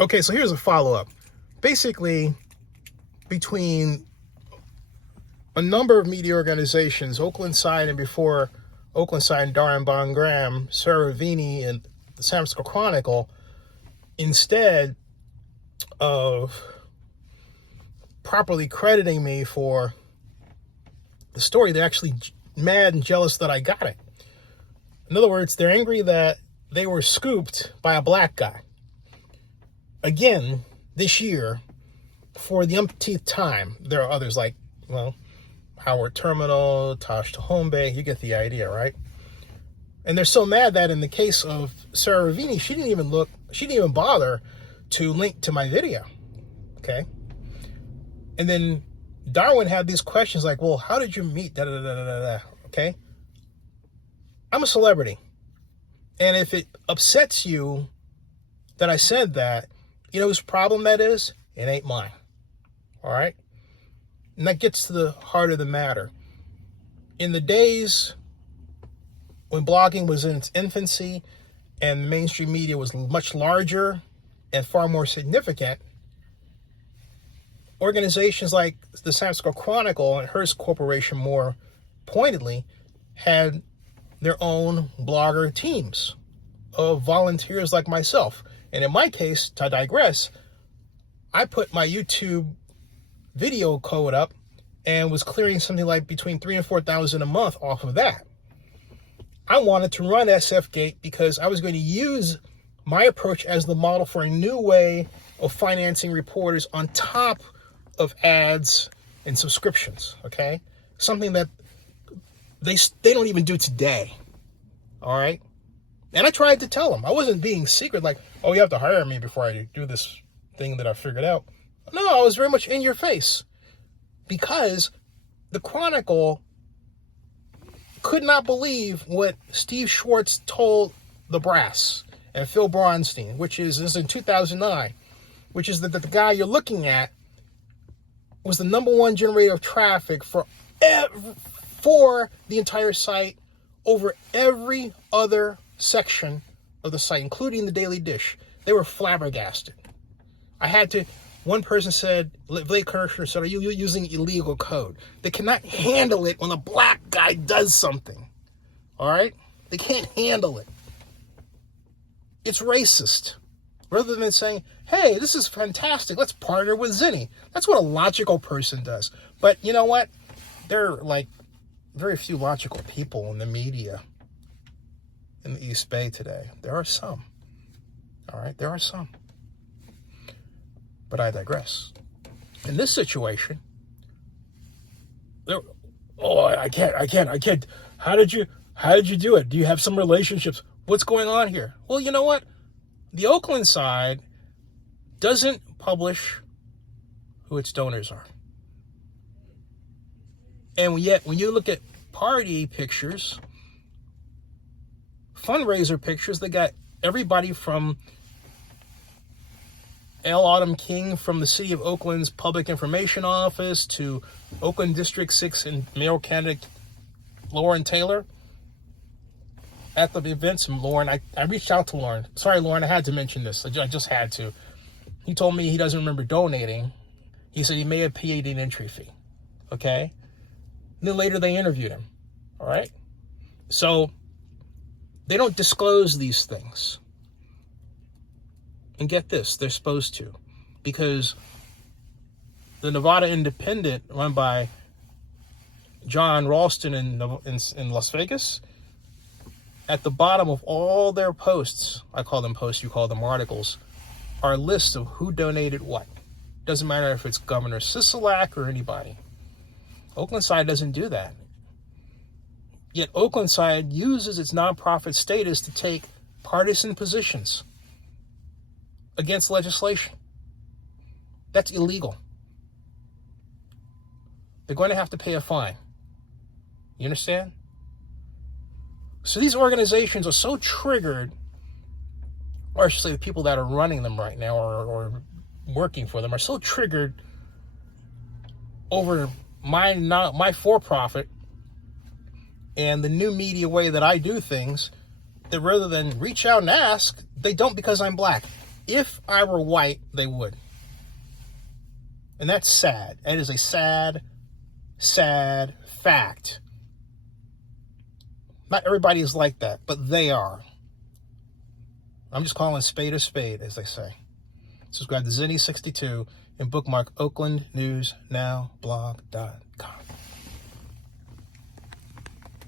Okay, so here's a follow-up. Basically, between a number of media organizations, Oaklandside and before Oaklandside, Darren Bon Graham, Sarah Vini, and the San Francisco Chronicle, instead of properly crediting me for the story, they're actually mad and jealous that I got it. In other words, they're angry that they were scooped by a black guy. Again, this year, for the umpteenth time. There are others like, well, Howard Terminal, Tosh Tahombe, you get the idea, right? And they're so mad that in the case of Sarah Ravini, she didn't even bother to link to my video, okay? And then Darwin had these questions like, well, how did you meet, okay? I'm a celebrity. And if it upsets you that I said that, you know whose problem that is? It ain't mine, all right? And that gets to the heart of the matter. In the days when blogging was in its infancy and the mainstream media was much larger and far more significant, organizations like the San Francisco Chronicle and Hearst Corporation more pointedly had their own blogger teams of volunteers like myself. And in my case, to digress, I put my YouTube video code up and was clearing something like between $3,000 and $4,000 a month off of that. I wanted to run SFGate because I was going to use my approach as the model for a new way of financing reporters on top of ads and subscriptions, okay? Something that they don't even do today, all right? And I tried to tell them. I wasn't being secret like, oh, you have to hire me before I do this thing that I figured out. No, I was very much in your face because the Chronicle could not believe what Steve Schwartz told the brass and Phil Bronstein, which is in 2009, which is that the guy you're looking at was the number one generator of traffic for the entire site over every other section of the site, including the Daily Dish. They were flabbergasted. One person said, Blake Kirshner said, are you using illegal code? They cannot handle it when a black guy does something. All right? They can't handle it. It's racist. Rather than saying, hey, this is fantastic, let's partner with Zennie. That's what a logical person does. But you know what? There are like very few logical people in the media in the East Bay today. There are some. All right? There are some. But I digress. In this situation, I can't. How did you do it? Do you have some relationships? What's going on here? Well, you know what? The Oaklandside doesn't publish who its donors are. And yet, when you look at party pictures, fundraiser pictures, they got everybody from L. Autumn King from the City of Oakland's Public Information Office to Oakland District 6 and mayoral candidate Lauren Taylor at the events. And Lauren, I reached out to Lauren. Sorry, Lauren, I had to mention this. I just had to. He told me he doesn't remember donating. He said he may have paid an entry fee. Okay? And then later they interviewed him. All right? So they don't disclose these things. And get this, they're supposed to, because the Nevada Independent, run by John Ralston in Las Vegas, at the bottom of all their posts, I call them posts, you call them articles, are lists of who donated what. Doesn't matter if it's Governor Sisolak or anybody. Oaklandside doesn't do that. Yet Oaklandside uses its nonprofit status to take partisan positions against legislation. That's illegal. They're going to have to pay a fine. You understand? So these organizations are so triggered, or I should say the people that are running them right now or working for them are so triggered over my for-profit and the new media way that I do things, that rather than reach out and ask, they don't, because I'm black. If I were white, they would. And that's sad. That is a sad, sad fact. Not everybody is like that, but they are. I'm just calling spade a spade, as they say. Subscribe to Zennie62 and bookmark oaklandnewsnowblog.com.